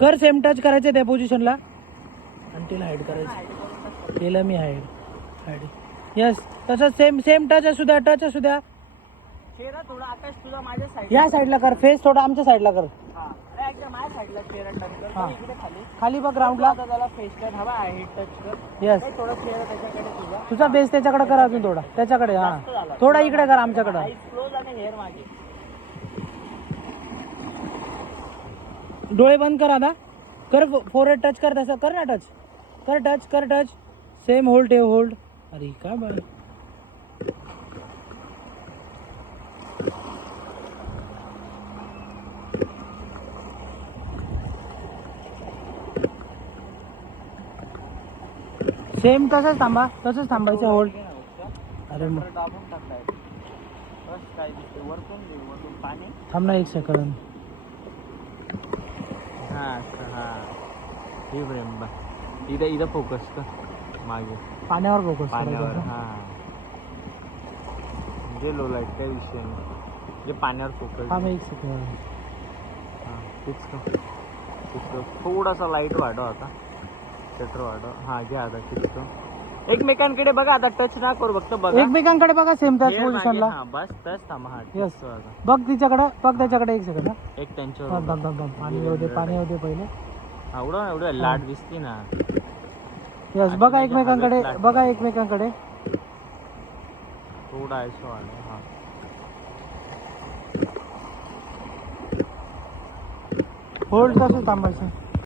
कर same touch करायचं त्या पोझिशनला आणि तिला हाईड करायचं. तिला मी हाईड यस तसंच सेम टच असू द्या चेहरा थोडा आकाश तुझा माझ्या साईड या साईडला कर फेस थोडा आमच्या साईडला कर. माझ्या साईडला चेहरा टच कर. हा. इकडे खाली खाली बघ ग्राउंडला. आता त्याला फेस टच हवा आहे टच कर. यस थोडा चेहरा त्याच्याकडे तुझा बेस त्याच्याकडे कर अजून थोडा त्याच्याकडे. हा थोडा इकडे कर आमच्याकडं. क्लोज आणि हेअर मागे. डोळे बंद कर आता. कर फोरहेड टच कर तसं कर ना टच कर टच सेम होल्ड ठेव होल्ड. अरे का बा सेम तसंच थांबायचं होल्ड. अरे मग दाबून टाकलाय बस. काय दिसते वरतून पाणी. थांब ना 1 सेकंड. हा ही फ्रेम इथं फोकस कर मागे पाण्यावर फोकस पाण्यावर. करायचा. हा म्हणजे लो लाईट काही विषय नाही म्हणजे पाण्यावर फोकस. थांब 1 सेकंड. हा तेच थोडासा लाईट वाढव आता. शटर वाढव. हा घ्या आता खिचतो. एकमेकांकडे बघा आता टच ना करू फक्त बघा एकमेकांकडे बघा सेम त्याच हे मागे. पोझिशनला. हा बस टच थांबा. हा Yes. खिचतो आता. बघ तिच्याकडे बघ त्याच्याकडे 1 सेकंड. एक त्यांच्यावर पाणी येऊ दे पहिले. एवढं लाट दिसते ना. यस बघा एकमेकांकडे थोडा आयसो वाढव. हा होल्ड कसं थांबायचं.